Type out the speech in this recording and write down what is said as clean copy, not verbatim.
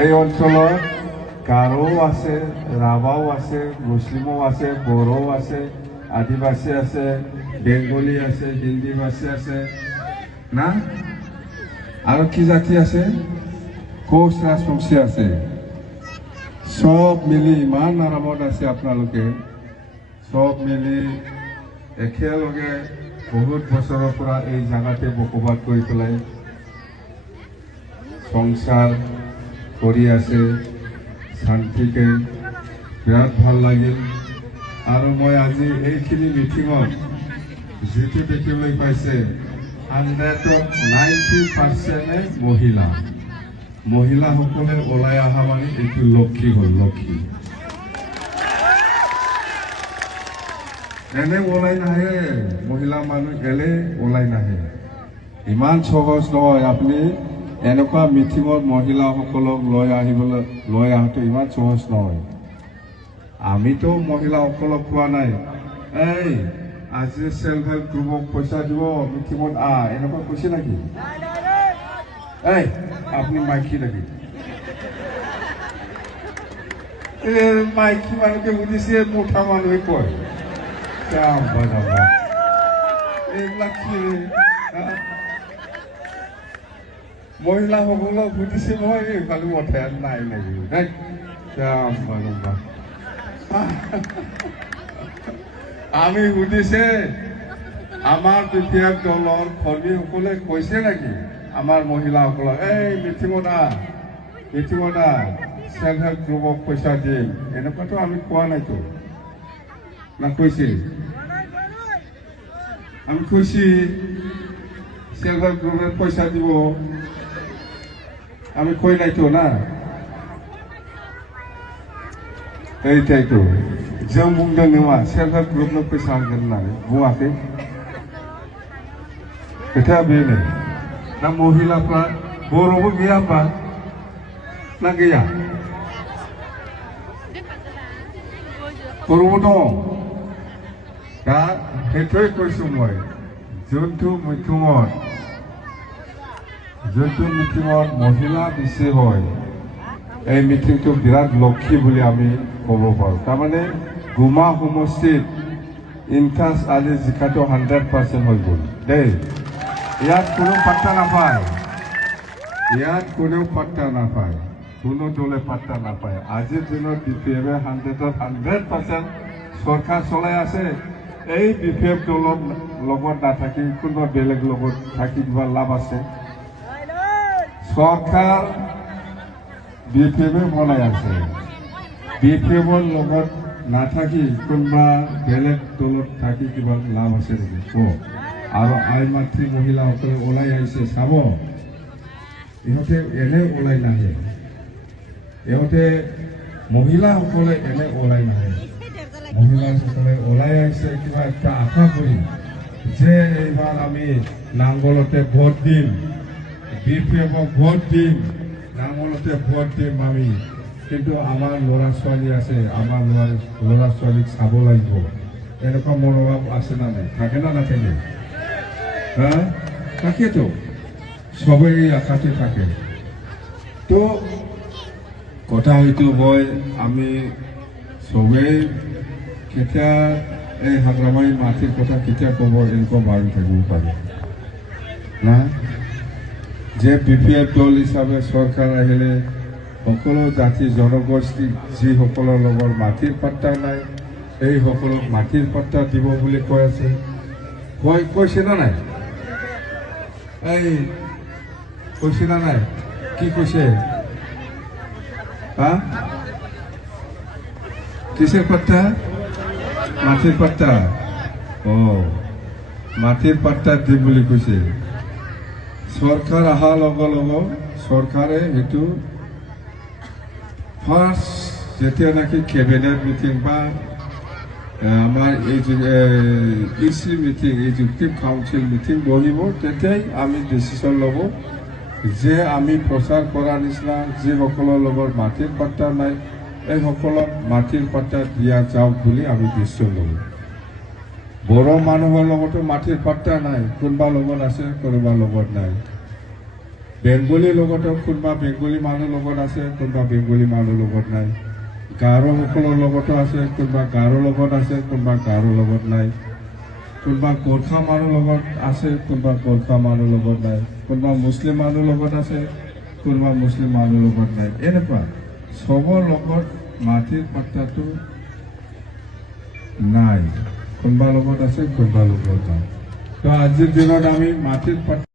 এই অঞ্চলত গাৰো আছে, ৰাভাও আছে, মুছলিমো আছে, বড়ো আছে, আদিবাসী আছে, বেংগলী আছে, হিন্দীভাষী আছে না, আৰু কি জাতি আছে, কোচ ৰাজবংশী আছে। সব মিলি ইমান আৰামত আছে আপোনালোকে, সব মিলি একেলগে বহুত বছৰৰ পৰা এই জাগাতে বসবাস কৰি পেলাই সংসাৰ কৰি আছে শান্তিকে। বিৰাট ভাল লাগিল। আৰু মই আজি এইখিনি মিটিঙত যিটো দেখিবলৈ পাইছে 190% মহিলা। মহিলাসকলে ওলাই অহা মানে এইটো লক্ষী হ'ল, লক্ষী। এনে ওলাই নাহে মহিলা মানুহ, এনে ওলাই নাহে। ইমান সহজ নহয়। আপুনি এনেকুৱা মিটিঙত মহিলাসকলক লৈ অহাটো ইমান সহজ নহয়। আমিতো মহিলাসকলক কোৱা নাই এই আজি সেল্ফ হেল্প গ্ৰুপক পইচা দিব মিটিঙত এনেকুৱা কৈছে নেকি? এই আপুনি মাইকী নেকি? মাইকী মানুহকে সুধিছে, মুঠা মানুহে কয় এইবিলাক কি? মহিলাসকলক সুধিছে নহয়, এইফালে উঠাই নাই লাগিব দেই। আমি সুধিছে আমাৰ বিধায়ক দলৰ কৰ্মীসকলে কৈছে নেকি আমাৰ মহিলাসকলক এই মিটিঙত সেল্ফ হেল্প গ্ৰুপক পইচা দিম, এনেকুৱাতো আমি কোৱা নাইতো না? কৈছে আমি কৈছি সেল্ফ হেল্প গ্ৰুপে পইচা দিব, আমি কই নাইতো না? এইটাইতো जों बुंदों नङा सेल्फ हेल्प ग्रुपनो फैसा होगोन होननानै बुङाखै। खोथाया बेनो। दा महिलाफ्रा बर'बो गैया होनबा ना गैया? बर'बो दङ। दा সেইটোৱে কৈছোঁ মই, যোনটো মিটিঙত মহিলা বেছি হয় এই মিটিংটো বিৰাট লক্ষী বুলি আমি ক'ব পাৰোঁ। তাৰমানে গুমা সমষ্টিত ইনকাছ আজি জিকাটো 100% হৈ গ'ল দেই। ইয়াত কোনো পাত্তা নাপায়, কোনো দলে পাত্তা নাপায়। আজিৰ দিনত BPF-এ 100% চৰকাৰ চলাই আছে। এই BPF দলৰ লগত নাথাকি কোনোবা বেলেগ লগত থাকি কিবা লাভ আছে? চৰকাৰ BPF-এ বনাই আছে। BPF-ৰ লগত নাথাকি কোনোবা বেলেগ দলত থাকি কিবা লাভ আছে নেকি কওক? আৰু আই মাতৃ মহিলাসকলে ওলাই আহিছে চাব। ইহঁতে এনে ওলাই নাহে, মহিলাসকলে এনে ওলাই নাহে। মহিলাসকলে ওলাই আহিছে কিবা একটা আশা কৰি যে এইবাৰ আমি নাংগলতে ভোট দিম, BPF-ক ভোট দিম, নাংগলতে ভোট দিম আমি। কিন্তু আমাৰ ল'ৰা ছোৱালী আছে, আমাৰ ল'ৰা ছোৱালীক চাব লাগিব। এনেকুৱা মনোভাৱ আছে না নাই? থাকে না নাথাকে? তাকেতো সবেই আশাতে থাকে। তো কথা হয়তো হয় আমি সবেই কেতিয়া এই হাগ্ৰামাৰী মাটিৰ কথা কেতিয়া ক'ব এনেকুৱা ভাবি থাকিব পাৰে না? যে BPF দল হিচাপে চৰকাৰ আহিলে সকলো জাতি জনগোষ্ঠী যিসকলৰ লগত মাটিৰ পাত্তা নাই এই সকলক মাটিৰ পাত্তা দিব বুলি কৈ আছে। কৈছে না নাই? এই কৈছে না নাই? কি কৈছে? কিসের পাট্টা? মাটির পাট্টা। মাটির পাট্টা দিম বুলি কৈছে। সরকার অহাৰ লগে লগে সরকারে এইটো ফার্স্ট যেতিয়া নাকি ক্যাবিনেট মিটিং বা আমার EC meeting executive council meeting বহিব, তেতিয়াই আমি ডিসিশন ল'ব যে আমি প্রচার করার নিচিনা যিসকলৰ লগত মাটিৰ পাট্টা নাই এই সকলক মাটিৰ পাট্টা দিয়া যাওক বুলি আমি ডিসিশন ল'ব। বড়ো মানুহৰ লগতো মাটিৰ পাট্টা নাই, কোনোবা লগত আছে কোনোবা লগত নাই। বেংগলীৰ লগতো কোনোবা বেংগলী মানুহ লগত আছে, কোনোবা বেংগলী মানুহ লগত নাই। গাৰোসকলৰ লগতো আছে, কোনোবা গাৰোৰ লগত আছে, কোনোবা গাৰোৰ লগত নাই। কোনোবা গোৰ্খা মানুহ লগত আছে, কোনোবা গোৰ্খা মানুহ লগত নাই। কোনোবা মুছলিম মানুহ লগত আছে, কোনোবা মুছলিম মানুহ লগত নাই। এনেকুৱা চবৰ লগত মাটিৰ পাত্তাটো নাই। কোনোবা লগত আছে, কোনোবা লগত নাই। তো আজিৰ দিনত আমি মাটিৰ পাত্তা